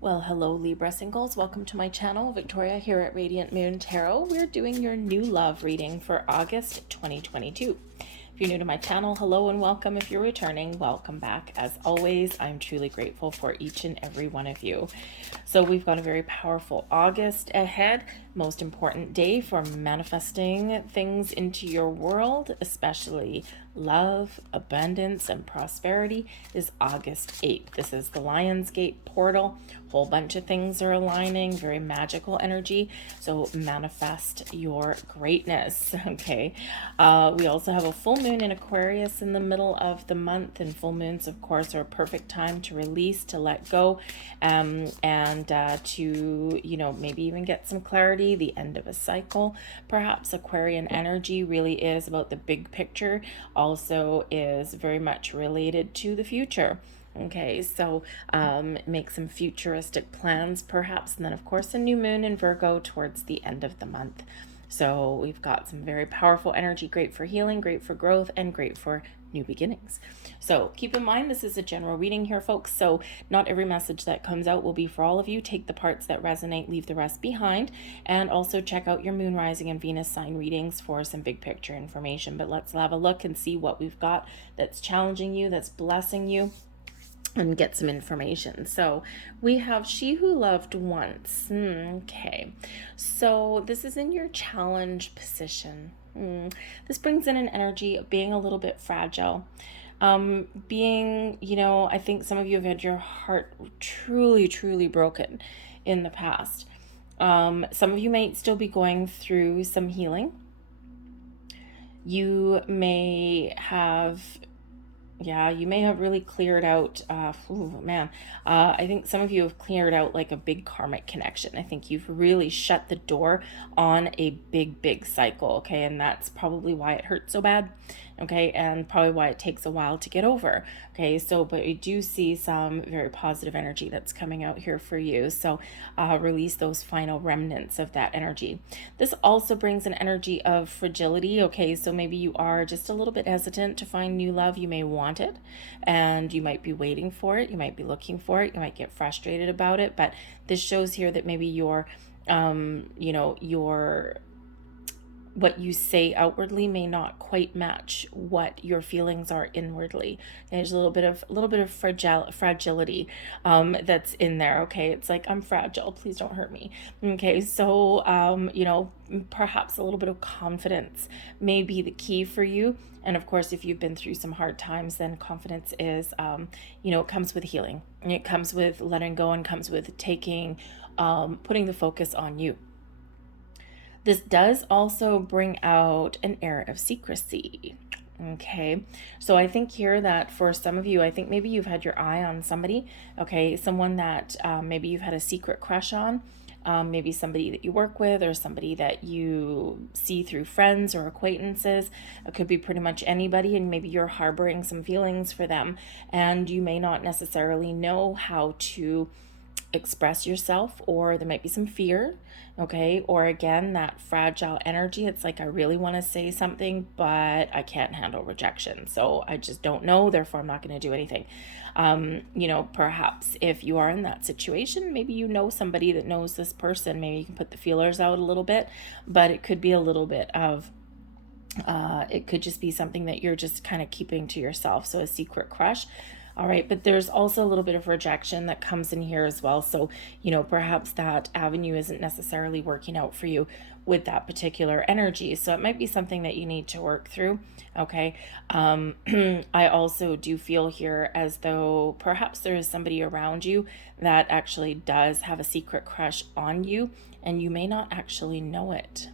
Well, hello Libra singles. Welcome to my channel. Victoria here at Radiant Moon Tarot. We're doing your new love reading for August 2022. If you're new to my channel, hello and welcome. If you're returning, welcome back. As always, I'm truly grateful for each and every one of you. So we've got a very powerful August ahead. Most important day for manifesting things into your world, especially love, abundance, and prosperity, is August 8th. This is the Lionsgate portal. Whole bunch of things are aligning, very magical energy. So manifest your greatness, okay? We also have a full moon in Aquarius in the middle of the month, and full moons, of course, are a perfect time to release, to let go, and to, maybe even get some clarity, the end of a cycle. Perhaps Aquarian energy really is about the big picture, also is very much related to the future. Okay, so make some futuristic plans perhaps, and then of course a new moon in Virgo towards the end of the month. So we've got some very powerful energy, great for healing, great for growth, and great for new beginnings. So keep in mind, this is a general reading here, folks, so not every message that comes out will be for all of you. Take the parts that resonate, leave the rest behind, and also check out your moon, rising, and Venus sign readings for some big picture information. But let's have a look and see what we've got that's challenging you, that's blessing you, and get some information. So we have She Who Loved Once. Okay, so this is in your challenge position. This brings in an energy of being a little bit fragile. I think some of you have had your heart truly broken in the past. Some of you may still be going through some healing. You may have really cleared out, I think some of you have cleared out like a big karmic connection. I think you've really shut the door on a big cycle, okay? And that's probably why it hurts so bad, okay? And probably why it takes a while to get over, okay? So, but we do see some very positive energy that's coming out here for you. So release those final remnants of that energy. This also brings an energy of fragility, okay? So maybe you are just a little bit hesitant to find new love. You may want it, and you might be waiting for it. You might be looking for it. You might get frustrated about it, but this shows here that maybe your what you say outwardly may not quite match what your feelings are inwardly. There's a little bit of fragility that's in there. Okay, it's like, I'm fragile, please don't hurt me. Okay, so perhaps a little bit of confidence may be the key for you. And of course, if you've been through some hard times, then confidence is it comes with healing, and it comes with letting go, and comes with taking putting the focus on you. This does also bring out an air of secrecy. Okay, so I think here that for some of you, I think maybe you've had your eye on somebody, okay, someone that maybe you've had a secret crush on, maybe somebody that you work with, or somebody that you see through friends or acquaintances. It could be pretty much anybody, and maybe you're harboring some feelings for them, and you may not necessarily know how to express yourself, or there might be some fear, okay? Or again, that fragile energy. It's like, I really want to say something, but I can't handle rejection, so I just don't know, therefore I'm not going to do anything. Perhaps if you are in that situation, maybe you know somebody that knows this person. Maybe you can put the feelers out a little bit, but it could be a little bit of it could just be something that you're just kind of keeping to yourself, so a secret crush. All right, but there's also a little bit of rejection that comes in here as well. So, perhaps that avenue isn't necessarily working out for you with that particular energy. So it might be something that you need to work through, okay? I also do feel here as though perhaps there is somebody around you that actually does have a secret crush on you, and you may not actually know it.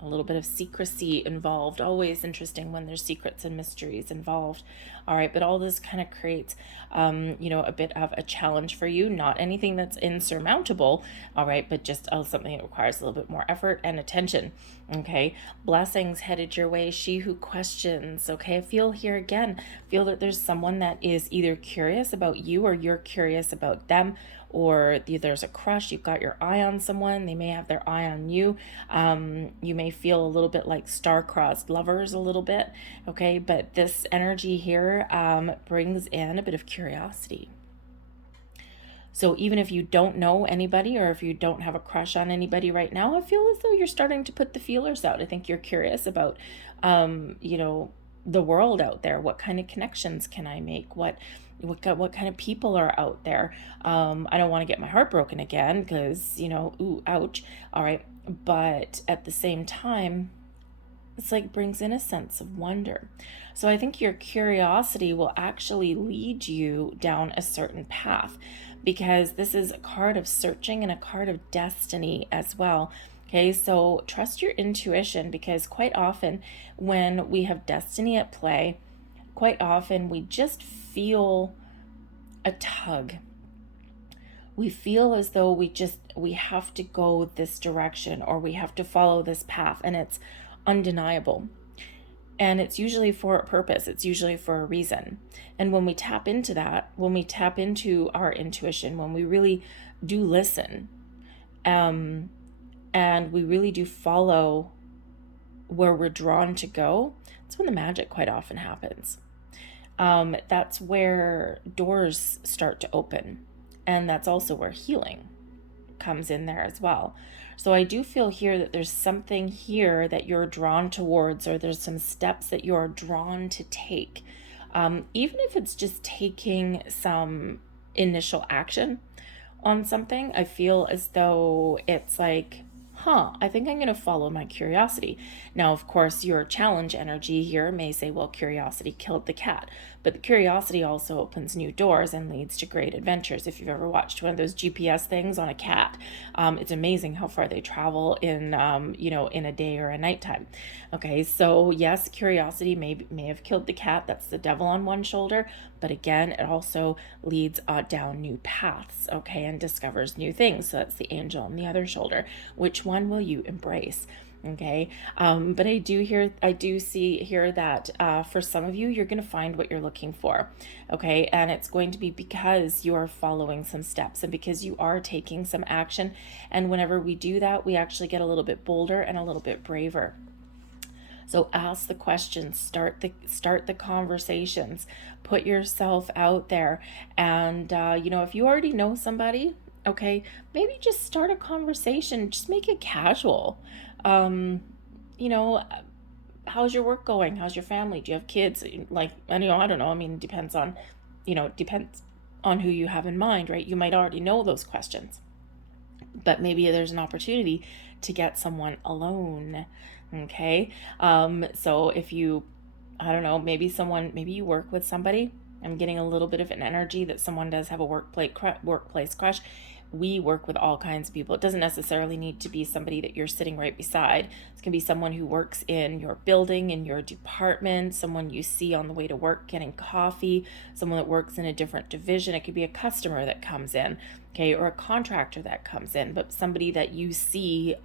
A little bit of secrecy involved. Always interesting when there's secrets and mysteries involved. All right, but all this kind of creates, a bit of a challenge for you. Not anything that's insurmountable, all right, but just something that requires a little bit more effort and attention. Okay, blessings headed your way. She who questions. Okay, I feel here again, feel that there's someone that is either curious about you, or you're curious about them, or there's a crush. You've got your eye on someone. They may have their eye on you. You may feel a little bit like star-crossed lovers a little bit, okay? But this energy here brings in a bit of curiosity. So even if you don't know anybody, or if you don't have a crush on anybody right now, I feel as though you're starting to put the feelers out. I think you're curious about, the world out there. What kind of connections can I make? What kind of people are out there? I don't want to get my heart broken again because, ooh, ouch. All right. But at the same time, it's like brings in a sense of wonder. So I think your curiosity will actually lead you down a certain path, because this is a card of searching and a card of destiny as well. Okay, so trust your intuition, because quite often when we have destiny at play, quite often we just feel a tug. We feel as though we have to go this direction, or we have to follow this path, and it's undeniable. And it's usually for a purpose. It's usually for a reason. And when we tap into that, when we tap into our intuition, when we really do listen, and we really do follow where we're drawn to go, that's when the magic quite often happens. That's where doors start to open. And that's also where healing comes in there as well. So I do feel here that there's something here that you're drawn towards, or there's some steps that you're drawn to take. Even if it's just taking some initial action on something, I feel as though it's like, I think I'm going to follow my curiosity. Now, of course, your challenge energy here may say, well, curiosity killed the cat. But the curiosity also opens new doors and leads to great adventures. If you've ever watched one of those GPS things on a cat, it's amazing how far they travel in a day or a nighttime. Okay, so yes, curiosity may have killed the cat. That's the devil on one shoulder. But again, it also leads do new paths, okay, and discovers new things. So that's the angel on the other shoulder. Which one will you embrace? Okay. But I do see here that for some of you, you're going to find what you're looking for. Okay. And it's going to be because you are following some steps and because you are taking some action. And whenever we do that, we actually get a little bit bolder and a little bit braver. So ask the questions, start the conversations, put yourself out there. And, if you already know somebody, okay, maybe just start a conversation, just make it casual. You know, how's your work going? How's your family? Do you have kids? Like, I don't know. I mean, depends on who you have in mind, right? You might already know those questions, but maybe there's an opportunity to get someone alone. Okay. So if you, maybe you work with somebody. I'm getting a little bit of an energy that someone does have a workplace crush. We work with all kinds of people. It doesn't necessarily need to be somebody that you're sitting right beside. It can be someone who works in your building, in your department, someone you see on the way to work getting coffee, someone that works in a different division. It could be a customer that comes in, okay, or a contractor that comes in, but somebody that you see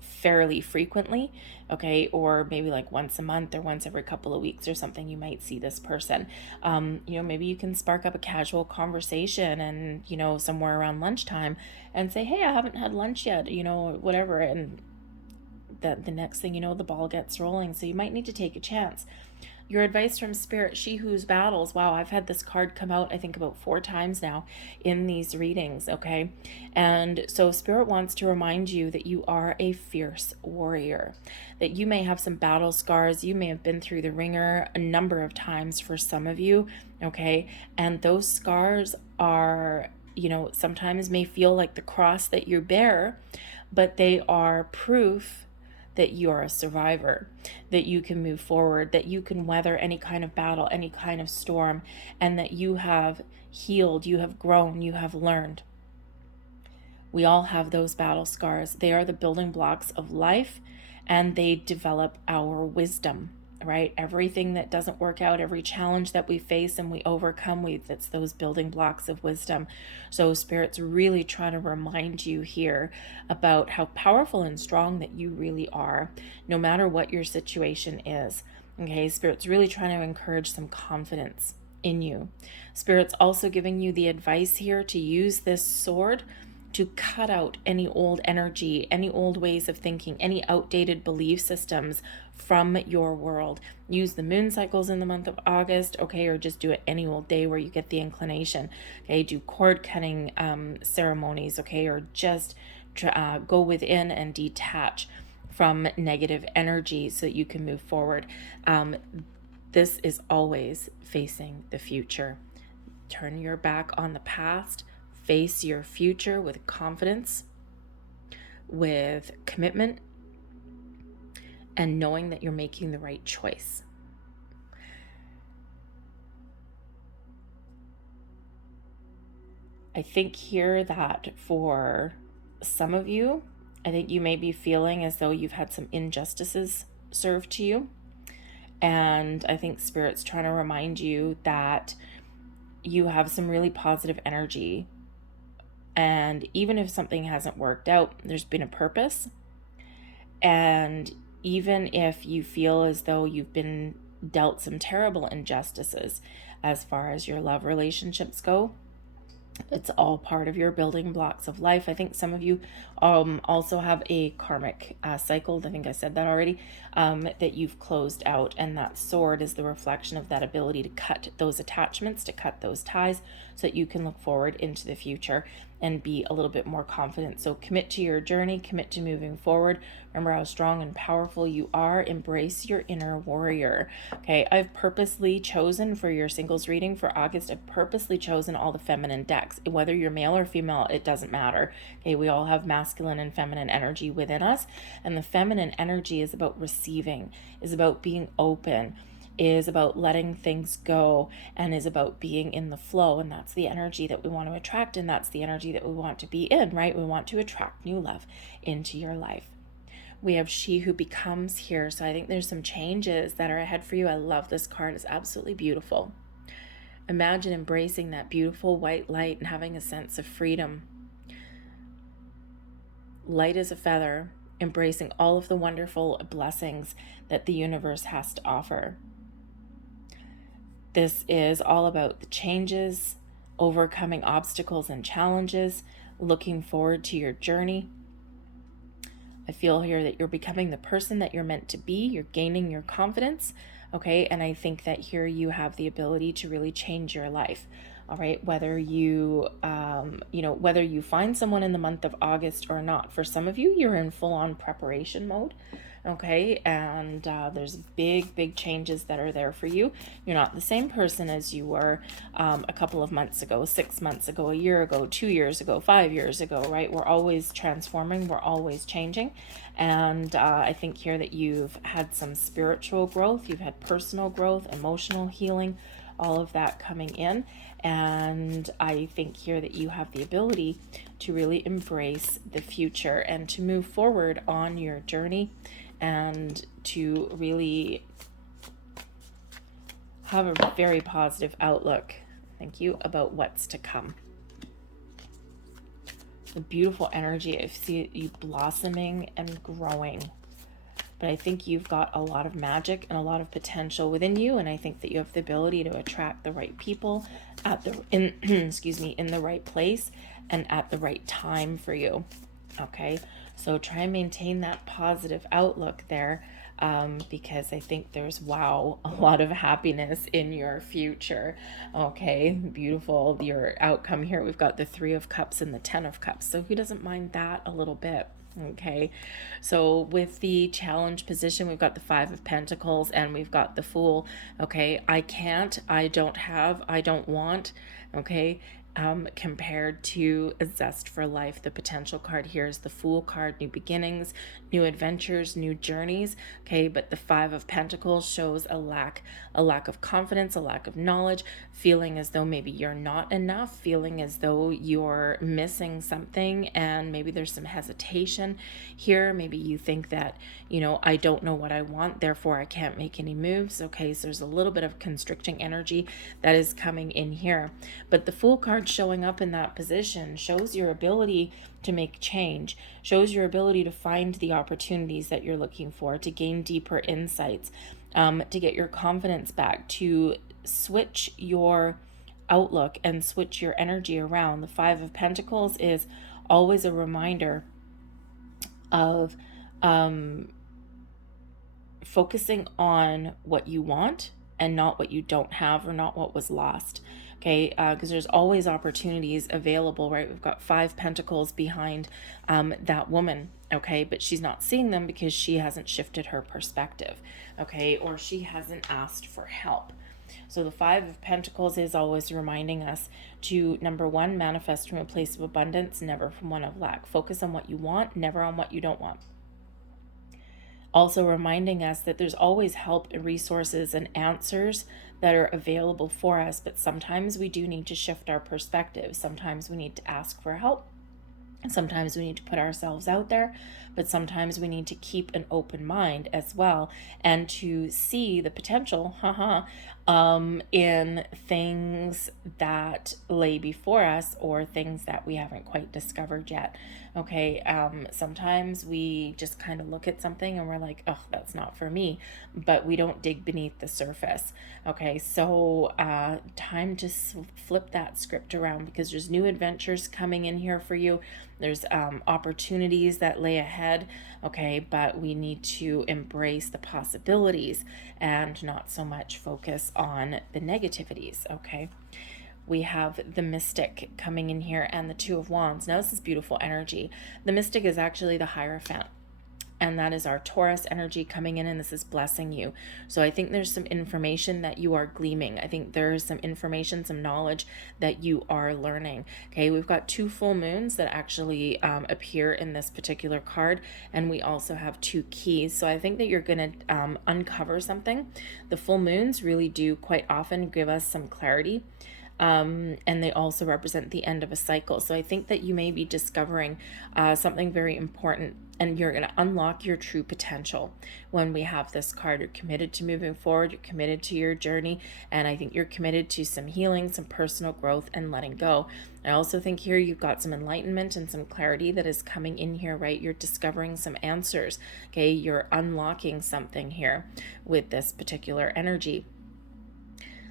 fairly frequently, okay, or maybe like once a month or once every couple of weeks or something, you might see this person. Maybe you can spark up a casual conversation and, somewhere around lunchtime and say, hey, I haven't had lunch yet, whatever. And the next thing you know, the ball gets rolling. So you might need to take a chance. Your advice from Spirit, she whose battles. Wow, I've had this card come out, I think about 4 times now in these readings, okay? And so Spirit wants to remind you that you are a fierce warrior, that you may have some battle scars. You may have been through the ringer a number of times for some of you, okay? And those scars are, sometimes may feel like the cross that you bear, but they are proof that you're a survivor, that you can move forward, that you can weather any kind of battle, any kind of storm, and that you have healed, you have grown, you have learned. We all have those battle scars. They are the building blocks of life, and they develop our wisdom, right? Everything that doesn't work out, every challenge that we face and we overcome, it's those building blocks of wisdom. So Spirit's really trying to remind you here about how powerful and strong that you really are, no matter what your situation is. Okay, Spirit's really trying to encourage some confidence in you. Spirit's also giving you the advice here to use this sword to cut out any old energy, any old ways of thinking, any outdated belief systems from your world. Use the moon cycles in the month of August, okay, or just do it any old day where you get the inclination, okay? Do cord cutting ceremonies, okay, or just go within and detach from negative energy so that you can move forward. This is always facing the future. Turn your back on the past, face your future with confidence, with commitment, and knowing that you're making the right choice. I think here that for some of you, I think you may be feeling as though you've had some injustices served to you. And I think Spirit's trying to remind you that you have some really positive energy. And even if something hasn't worked out, there's been a purpose. And even if you feel as though you've been dealt some terrible injustices as far as your love relationships go, it's all part of your building blocks of life. I think some of you also have a karmic cycle. I think I said that already, that you've closed out. And that sword is the reflection of that ability to cut those attachments, to cut those ties, so that you can look forward into the future and be a little bit more confident. So commit to your journey, commit to moving forward. Remember how strong and powerful you are. Embrace your inner warrior. Okay, I've purposely chosen for your singles reading for August, I've purposely chosen all the feminine decks. Whether you're male or female, it doesn't matter. Okay, we all have masculine and feminine energy within us. And the feminine energy is about receiving, is about being open, is about letting things go, and is about being in the flow. And that's the energy that we want to attract, and that's the energy that we want to be in, right? We want to attract new love into your life. We have She Who Becomes here. So I think there's some changes that are ahead for you. I love this card. It's absolutely beautiful. Imagine embracing that beautiful white light and having a sense of freedom. Light as a feather, embracing all of the wonderful blessings that the universe has to offer. This is all about the changes, overcoming obstacles and challenges, looking forward to your journey. I feel here that you're becoming the person that you're meant to be. You're gaining your confidence, okay? And I think that here you have the ability to really change your life, all right? Whether you, whether you find someone in the month of August or not. For some of you, you're in full-on preparation mode, okay? And there's big changes that are there for you. You're not the same person as you were a couple of months ago, 6 months ago, a year ago, 2 years ago, 5 years ago, right? We're always transforming. We're always changing. And I think here that you've had some spiritual growth. You've had personal growth, emotional healing, all of that coming in. And I think here that you have the ability to really embrace the future and to move forward on your journey and to really have a very positive outlook, thank you, about what's to come. The beautiful energy, I see you blossoming and growing. But I think you've got a lot of magic and a lot of potential within you, and I think that you have the ability to attract the right people in the right place and at the right time for you. Okay, so try and maintain that positive outlook there, because I think there's a lot of happiness in your future. Okay, beautiful. Your outcome here, we've got the 3 of Cups and the 10 of Cups. So who doesn't mind that a little bit? Okay, so with the challenge position, we've got the 5 of Pentacles and we've got the Fool. Okay, I can't, I don't have, I don't want. Okay, compared to a zest for life. The potential card here is the Fool card, new beginnings, new adventures, new journeys. Okay, but the 5 of Pentacles shows a lack of confidence, a lack of knowledge, feeling as though maybe you're not enough, feeling as though you're missing something, and maybe there's some hesitation here. Maybe you think that, I don't know what I want, therefore I can't make any moves. Okay, so there's a little bit of constricting energy that is coming in here. But the Fool card showing up in that position shows your ability to make change, shows your ability to find the opportunities that you're looking for, to gain deeper insights, to get your confidence back, to switch your outlook and switch your energy around. The 5 of Pentacles is always a reminder of focusing on what you want and not what you don't have or not what was lost. Okay, because there's always opportunities available, right? We've got 5 pentacles behind that woman, okay, but she's not seeing them because she hasn't shifted her perspective, okay, or she hasn't asked for help. So the 5 of Pentacles is always reminding us to, number one, manifest from a place of abundance, never from one of lack. Focus on what you want, never on what you don't want. Also reminding us that there's always help and resources and answers that are available for us, but sometimes we do need to shift our perspective. Sometimes we need to ask for help. Sometimes we need to put ourselves out there, but sometimes we need to keep an open mind as well and to see the potential in things that lay before us or things that we haven't quite discovered yet. Okay, sometimes we just kind of look at something and we're like, oh, that's not for me, but we don't dig beneath the surface. Okay, so time to flip that script around, because there's new adventures coming in here for you. There's opportunities that lay ahead, okay, but we need to embrace the possibilities and not so much focus on the negativities, okay? We have the Mystic coming in here and the Two of Wands. Now, this is beautiful energy. The Mystic is actually the Hierophant, and that is our Taurus energy coming in, and this is blessing you. So I think there's some information that you are gleaming. I think there's some information, some knowledge that you are learning. Okay, we've got 2 full moons that actually appear in this particular card, and we also have 2 keys. So I think that you're going to uncover something. The full moons really do quite often give us some clarity. And they also represent the end of a cycle. So I think that you may be discovering something very important, and you're going to unlock your true potential when we have this card. You're committed to moving forward, you're committed to your journey, and I think you're committed to some healing, some personal growth, and letting go. I also think here you've got some enlightenment and some clarity that is coming in here, right? You're discovering some answers, okay? You're unlocking something here with this particular energy.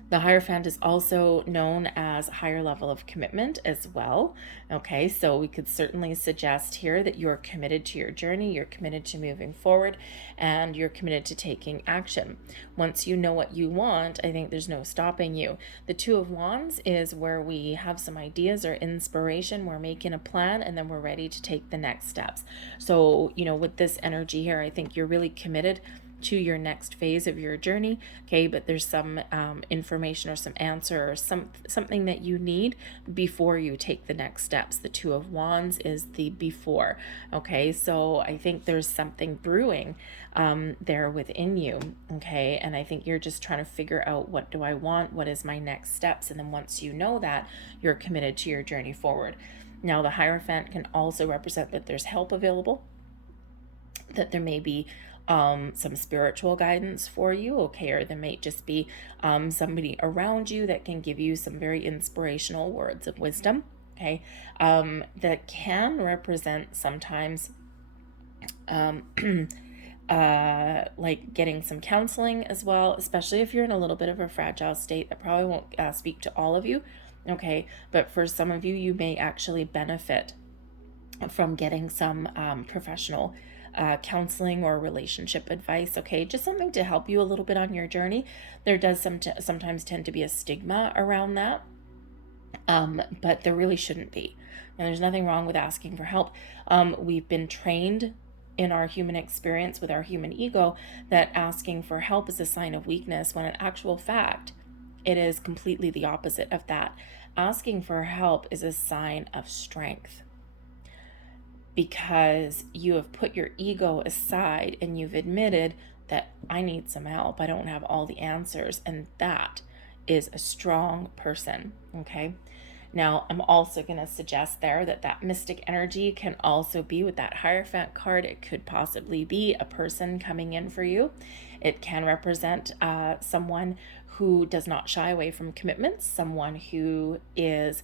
The Hierophant is also known as higher level of commitment as well. Okay, so we could certainly suggest here that you're committed to your journey, you're committed to moving forward, and you're committed to taking action. Once you know what you want, I think there's no stopping you. The Two of Wands is where we have some ideas or inspiration, we're making a plan, and then we're ready to take the next steps. So, you know, with this energy here, I think you're really committed to your next phase of your journey, okay, but there's some information or some answer or something that you need before you take the next steps. The Two of Wands is the before, okay, so I think there's something brewing there within you, okay, and I think you're just trying to figure out, what do I want, what is my next steps, and then once you know that, you're committed to your journey forward. Now, the Hierophant can also represent that there's help available, that there may be some spiritual guidance for you, okay, or there may just be somebody around you that can give you some very inspirational words of wisdom, okay, that can represent sometimes like getting some counseling as well, especially if you're in a little bit of a fragile state. That probably won't speak to all of you, okay, but for some of you, you may actually benefit from getting some professional counseling or relationship advice, okay, just something to help you a little bit on your journey. There does sometimes tend to be a stigma around that, but there really shouldn't be, and there's nothing wrong with asking for help. We've been trained in our human experience with our human ego that asking for help is a sign of weakness, when in actual fact it is completely the opposite of that. Asking for help is a sign of strength, because you have put your ego aside and you've admitted that I need some help, I don't have all the answers, and that is a strong person, okay? Now, I'm also going to suggest there that Mystic energy can also be with that Hierophant card. It could possibly be a person coming in for you. It can represent someone who does not shy away from commitments, someone who is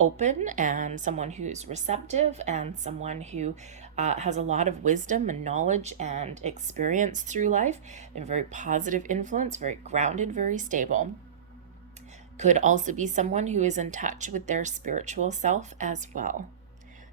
open, and someone who's receptive, and someone who has a lot of wisdom and knowledge and experience through life, and very positive influence, very grounded, very stable. Could also be someone who is in touch with their spiritual self as well.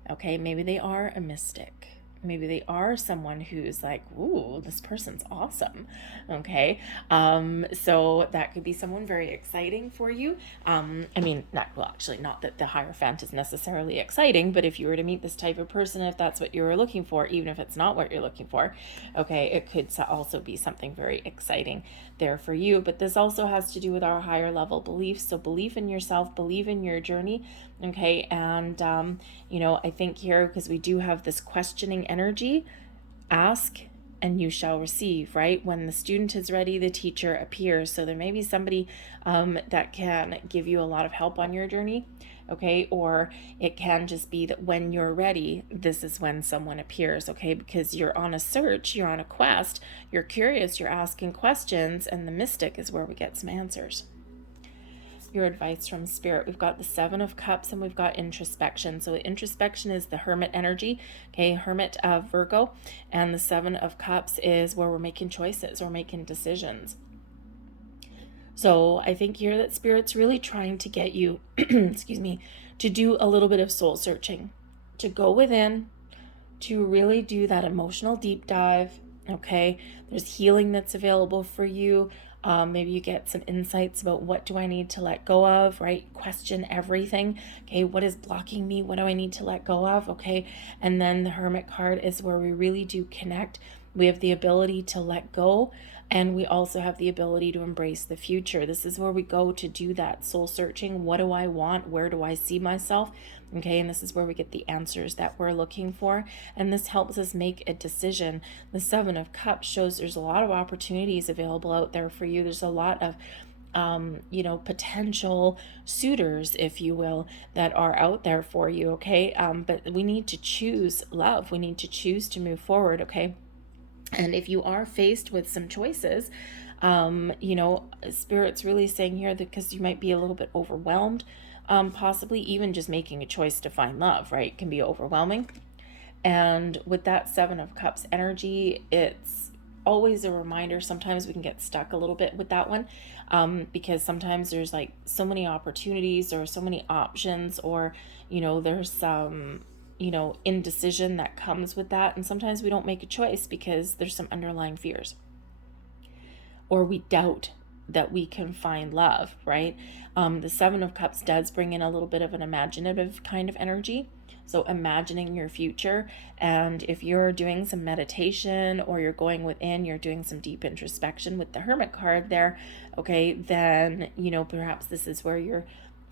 Okay, maybe they are a mystic. Maybe they are someone who's like, ooh, this person's awesome. Okay. So that could be someone very exciting for you. I mean, not that the Hierophant is necessarily exciting, but if you were to meet this type of person, if that's what you were looking for, even if it's not what you're looking for, okay, it could also be something very exciting there for you. But this also has to do with our higher level beliefs. So belief in yourself, believe in your journey. Okay. And, I think here, because we do have this questioning energy, ask and you shall receive, right? When the student is ready, the teacher appears. So there may be somebody that can give you a lot of help on your journey, okay? Or it can just be that when you're ready, this is when someone appears, okay? Because you're on a search, you're on a quest, you're curious, you're asking questions, and the mystic is where we get some answers. Your advice from Spirit. We've got the Seven of Cups and we've got introspection. So introspection is the Hermit energy, okay, Hermit of Virgo, and the Seven of Cups is where we're making choices, we're making decisions. So I think here that Spirit's really trying to get you, excuse me, to do a little bit of soul searching, to go within, to really do that emotional deep dive, okay? There's healing that's available for you. Maybe you get some insights about what do I need to let go of, right? Question everything. Okay, what is blocking me? What do I need to let go of? Okay, and then the Hermit card is where we really do connect. We have the ability to let go, and we also have the ability to embrace the future. This is where we go to do that soul searching. What do I want? Where do I see myself? Okay, and this is where we get the answers that we're looking for, and this helps us make a decision. The Seven of Cups shows there's a lot of opportunities available out there for you. There's a lot of potential suitors, if you will, that are out there for you, okay? But we need to choose love. We need to choose to move forward, okay? And if you are faced with some choices, Spirit's really saying here that because you might be a little bit overwhelmed, possibly even just making a choice to find love, right, can be overwhelming. And with that Seven of Cups energy, it's always a reminder. Sometimes we can get stuck a little bit with that one, because sometimes there's like so many opportunities or so many options, or there's some indecision that comes with that, and sometimes we don't make a choice because there's some underlying fears, or we doubt that we can find love, right? The Seven of Cups does bring in a little bit of an imaginative kind of energy. So imagining your future, and if you're doing some meditation or you're going within, you're doing some deep introspection with the Hermit card there, okay, then, perhaps this is where you're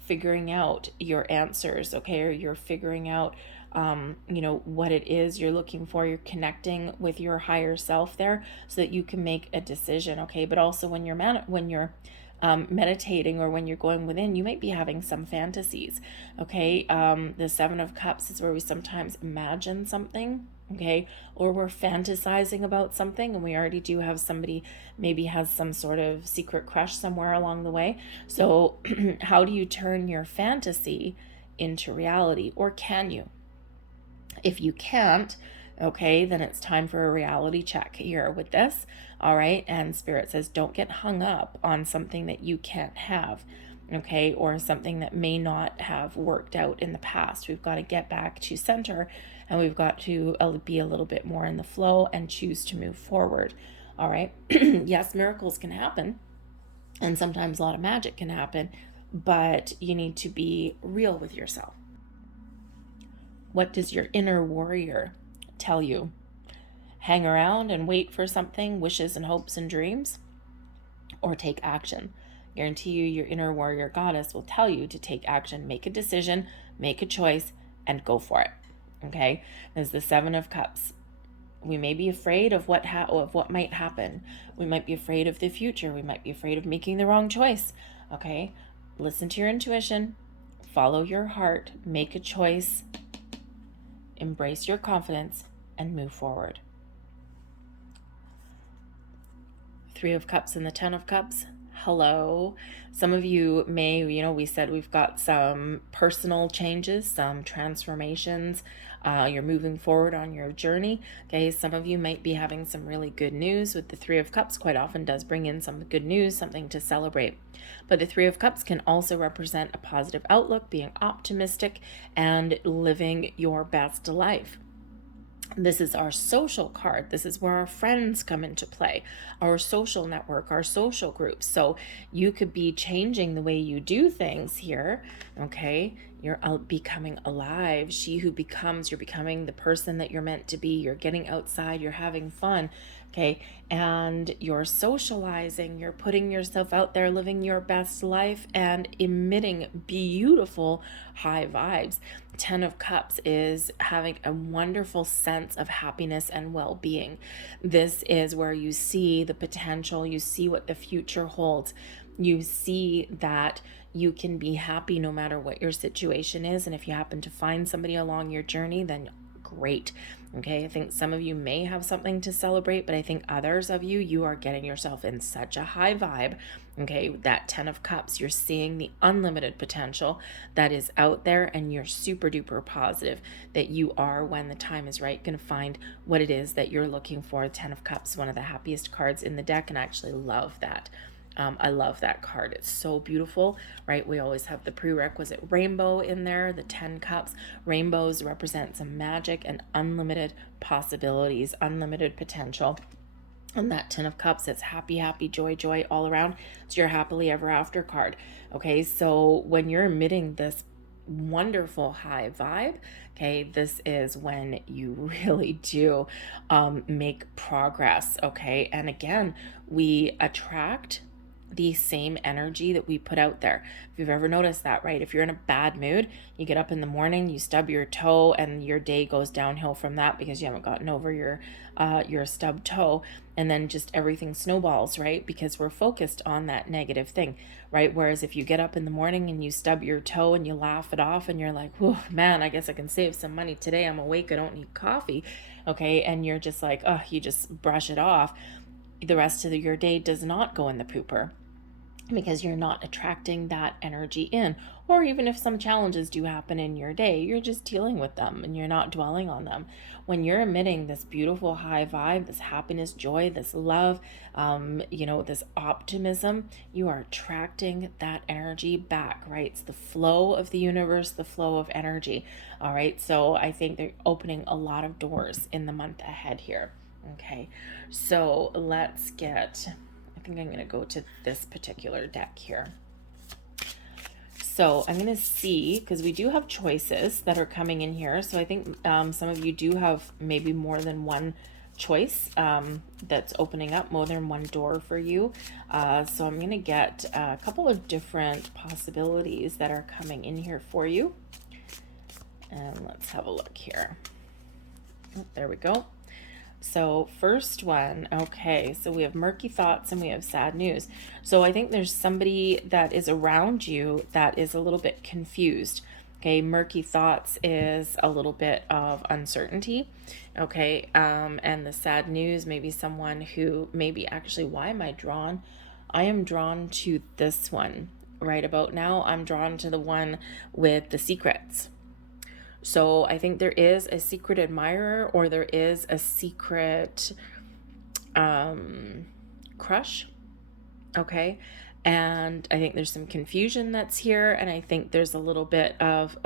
figuring out your answers, okay, or you're figuring out what it is you're looking for. You're connecting with your higher self there so that you can make a decision, okay? But also when you're meditating or when you're going within, you might be having some fantasies, okay? The Seven of Cups is where we sometimes imagine something, okay? Or we're fantasizing about something, and we already do have somebody maybe has some sort of secret crush somewhere along the way. So how do you turn your fantasy into reality, or can you? If you can't, okay, then it's time for a reality check here with this, all right? And Spirit says, don't get hung up on something that you can't have, okay, or something that may not have worked out in the past. We've got to get back to center, and we've got to be a little bit more in the flow and choose to move forward, all right? Yes, miracles can happen, and sometimes a lot of magic can happen, but you need to be real with yourself. What does your inner warrior tell you? Hang around and wait for something, wishes and hopes and dreams, or take action? Guarantee you your inner warrior goddess will tell you to take action, make a decision, make a choice, and go for it. Okay? There's the Seven of Cups. We may be afraid of what might happen. We might be afraid of the future. We might be afraid of making the wrong choice. Okay? Listen to your intuition. Follow your heart. Make a choice. Embrace your confidence and move forward. Three of Cups and the Ten of Cups. Hello. Some of you may, we said we've got some personal changes, some transformations. You're moving forward on your journey. Okay. Some of you might be having some really good news with the Three of Cups. Quite often does bring in some good news, something to celebrate. But the Three of Cups can also represent a positive outlook, being optimistic, and living your best life. This is our social card. This is where our friends come into play, our social network, our social groups. So you could be changing the way you do things here. Okay. You're becoming alive. You're becoming the person that you're meant to be. You're getting outside, you're having fun. Okay. And you're socializing, you're putting yourself out there, living your best life and emitting beautiful high vibes. 10 of Cups is having a wonderful sense of happiness and well-being. This is where you see the potential, you see what the future holds. You see that you can be happy no matter what your situation is. And if you happen to find somebody along your journey, then great. Okay, I think some of you may have something to celebrate, but I think others of you are getting yourself in such a high vibe. Okay, that 10 of Cups, you're seeing the unlimited potential that is out there, and you're super duper positive that you are, when the time is right, going to find what it is that you're looking for. 10 of Cups, one of the happiest cards in the deck, and I actually love that. I love that card. It's so beautiful, right? We always have the prerequisite rainbow in there, the 10 cups. Rainbows represent some magic and unlimited possibilities, unlimited potential. And that 10 of Cups, it's happy, happy, joy, joy all around. It's your happily ever after card. Okay, so when you're emitting this wonderful high vibe, okay, this is when you really do make progress. Okay, and again, we attract the same energy that we put out there. If you've ever noticed that, right? If you're in a bad mood, you get up in the morning, you stub your toe, and your day goes downhill from that because you haven't gotten over your stubbed toe, and then just everything snowballs, right? Because we're focused on that negative thing, right? Whereas if you get up in the morning and you stub your toe and you laugh it off and you're like, oh man, I guess I can save some money today. I'm awake, I don't need coffee. Okay, and you're just like, oh, you just brush it off. The rest of your day does not go in the pooper, because you're not attracting that energy in. Or even if some challenges do happen in your day, you're just dealing with them and you're not dwelling on them. When you're emitting this beautiful high vibe, this happiness, joy, this love, this optimism, you are attracting that energy back, right? It's the flow of the universe, the flow of energy. All right, so I think they're opening a lot of doors in the month ahead here. Okay, so let's get, I think I'm going to go to this particular deck here. So I'm going to see, because we do have choices that are coming in here. So I think some of you do have maybe more than one choice that's opening up, more than one door for you. So I'm going to get a couple of different possibilities that are coming in here for you. And let's have a look here. Oh, there we go. So first one, okay, so we have murky thoughts and we have sad news. So I think there's somebody that is around you that is a little bit confused. Okay, murky thoughts is a little bit of uncertainty. Okay, and the sad news, maybe someone who maybe actually, why am I drawn? I am drawn to this one right about now. I'm drawn to the one with the secrets. So I think there is a secret admirer, or there is a secret crush. Okay. And I think there's some confusion that's here. And I think there's a little bit of,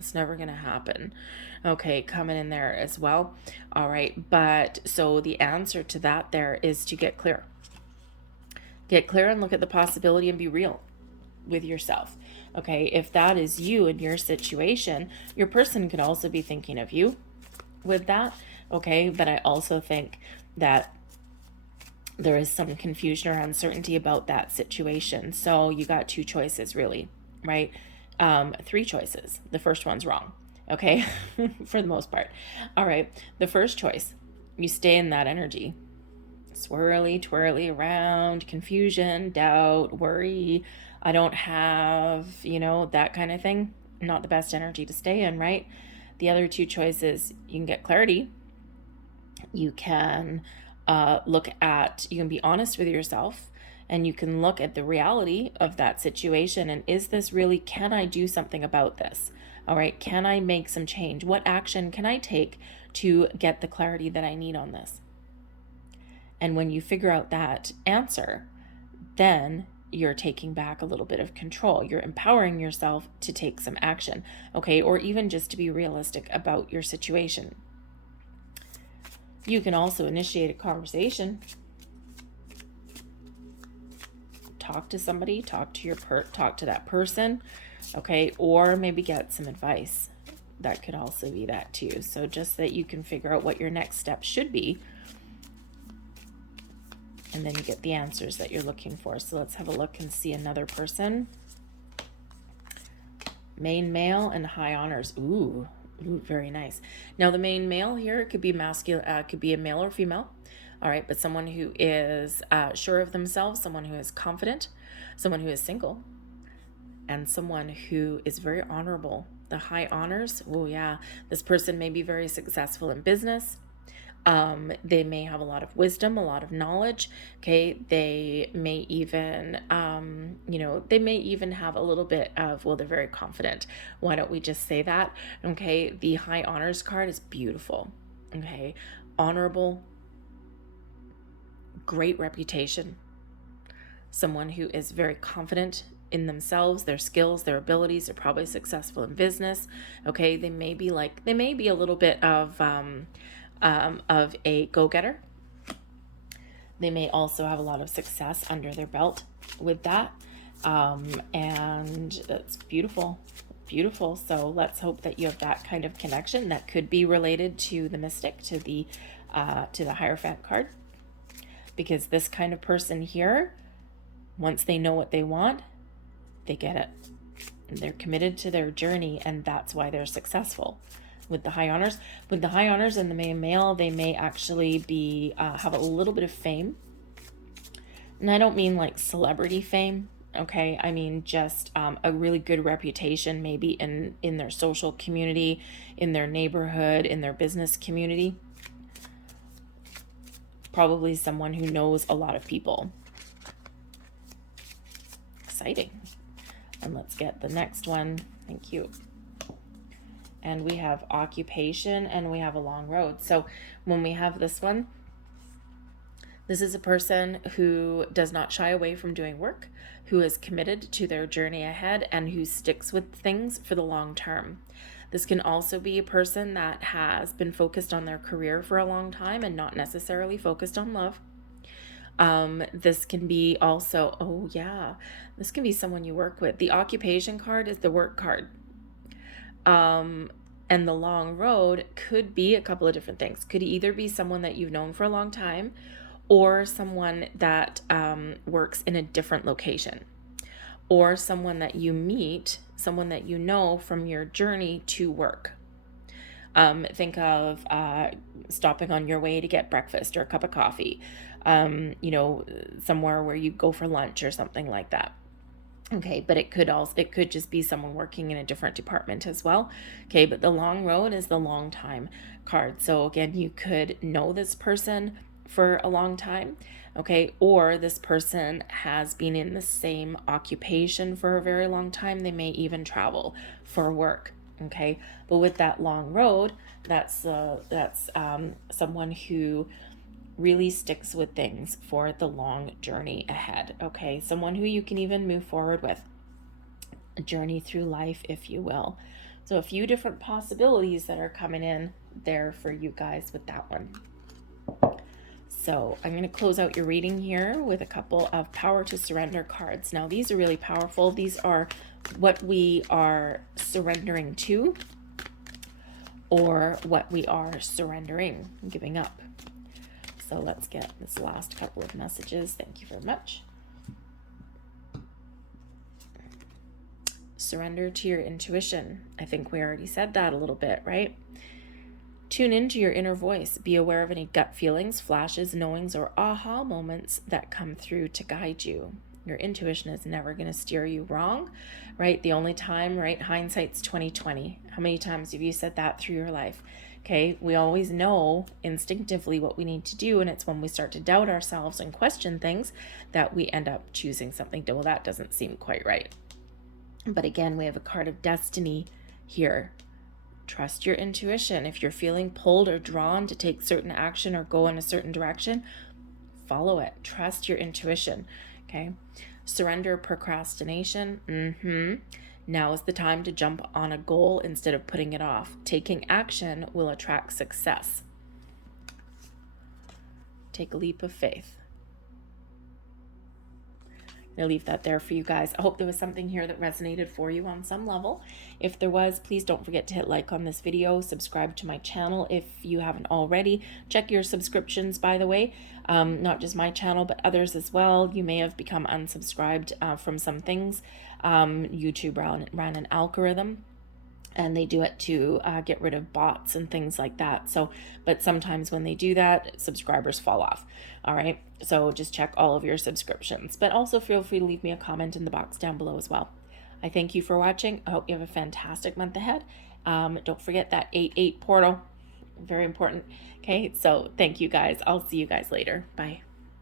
it's never going to happen. Okay. Coming in there as well. All right. But so the answer to that there is to get clear. Get clear and look at the possibility and be real with yourself. Okay, if that is you in your situation, your person could also be thinking of you with that. Okay, but I also think that there is some confusion or uncertainty about that situation. So you got two choices, really, right? Three choices. The first one's wrong. Okay, for the most part. All right, the first choice, you stay in that energy. Swirly, twirly around, confusion, doubt, worry. I don't have, that kind of thing. Not the best energy to stay in, right? The other two choices, you can get clarity. You can you can be honest with yourself and you can look at the reality of that situation. And is this really, can I do something about this? All right, can I make some change? What action can I take to get the clarity that I need on this? And when you figure out that answer, then you're taking back a little bit of control. You're empowering yourself to take some action, okay? Or even just to be realistic about your situation. You can also initiate a conversation. Talk to somebody, talk to that person, okay? Or maybe get some advice. That could also be that too. So just that you can figure out what your next step should be, and then you get the answers that you're looking for. So let's have a look and see another person. Main male and high honors. Ooh, very nice. Now the main male here could be masculine, could be a male or female. All right, but someone who is sure of themselves, someone who is confident, someone who is single, and someone who is very honorable. The high honors, oh yeah, this person may be very successful in business. They may have a lot of wisdom, a lot of knowledge. Okay. They may even, they may even have a little bit of, well, they're very confident. Why don't we just say that? Okay. The high honors card is beautiful. Okay. Honorable, great reputation. Someone who is very confident in themselves, their skills, their abilities. They're probably successful in business. Okay. They may be a little bit of a go-getter. They may also have a lot of success under their belt with that. And that's beautiful. Beautiful. So let's hope that you have that kind of connection that could be related to the mystic, to the Hierophant card. Because this kind of person here, once they know what they want, they get it. And they're committed to their journey, and that's why they're successful. With the high honors and the main male, they may actually be have a little bit of fame. And I don't mean like celebrity fame, okay? I mean just a really good reputation, maybe in their social community, in their neighborhood, in their business community. Probably someone who knows a lot of people. Exciting. And let's get the next one. Thank you. And we have occupation, and we have a long road. So when we have this one, this is a person who does not shy away from doing work, who is committed to their journey ahead, and who sticks with things for the long term. This can also be a person that has been focused on their career for a long time and not necessarily focused on love. This can be also, this can be someone you work with. The occupation card is the work card. And the long road could be a couple of different things. Could either be someone that you've known for a long time, or someone that works in a different location, or someone that you meet, someone that you know from your journey to work. Think of stopping on your way to get breakfast or a cup of coffee, somewhere where you go for lunch or something like that. Okay, but it could just be someone working in a different department as well. Okay, but the long road is the long time card. So again, you could know this person for a long time, okay, or this person has been in the same occupation for a very long time. They may even travel for work. Okay, but with that long road, that's someone who really sticks with things for the long journey ahead. Okay, someone who you can even move forward with, a journey through life, if you will. So a few different possibilities that are coming in there for you guys with that one. So I'm going to close out your reading here with a couple of power to surrender cards. Now these are really powerful. These are what we are surrendering to, or what we are surrendering, giving up. So let's get this last couple of messages. Thank you very much. Surrender to your intuition. I think we already said that a little bit, right? Tune into your inner voice. Be aware of any gut feelings, flashes, knowings, or aha moments that come through to guide you. Your intuition is never going to steer you wrong, right? The only time, right? Hindsight's 20/20. How many times have you said that through your life? Okay, we always know instinctively what we need to do, and it's when we start to doubt ourselves and question things that we end up choosing something. Well, that doesn't seem quite right. But again, we have a card of destiny here. Trust your intuition. If you're feeling pulled or drawn to take certain action or go in a certain direction, follow it. Trust your intuition. Okay. Surrender procrastination. Now is the time to jump on a goal instead of putting it off. Taking action will attract success. Take a leap of faith. I'll leave that there for you guys. I hope there was something here that resonated for you on some level. If there was, please don't forget to hit like on this video, subscribe to my channel if you haven't already. Check your subscriptions, by the way, not just my channel, but others as well. You may have become unsubscribed from some things. YouTube ran an algorithm, and they do it to get rid of bots and things like that. So, but sometimes when they do that, subscribers fall off. All right. So just check all of your subscriptions, but also feel free to leave me a comment in the box down below as well. I thank you for watching. I hope you have a fantastic month ahead. Don't forget that 8/8 portal. Very important. Okay. So thank you guys. I'll see you guys later. Bye.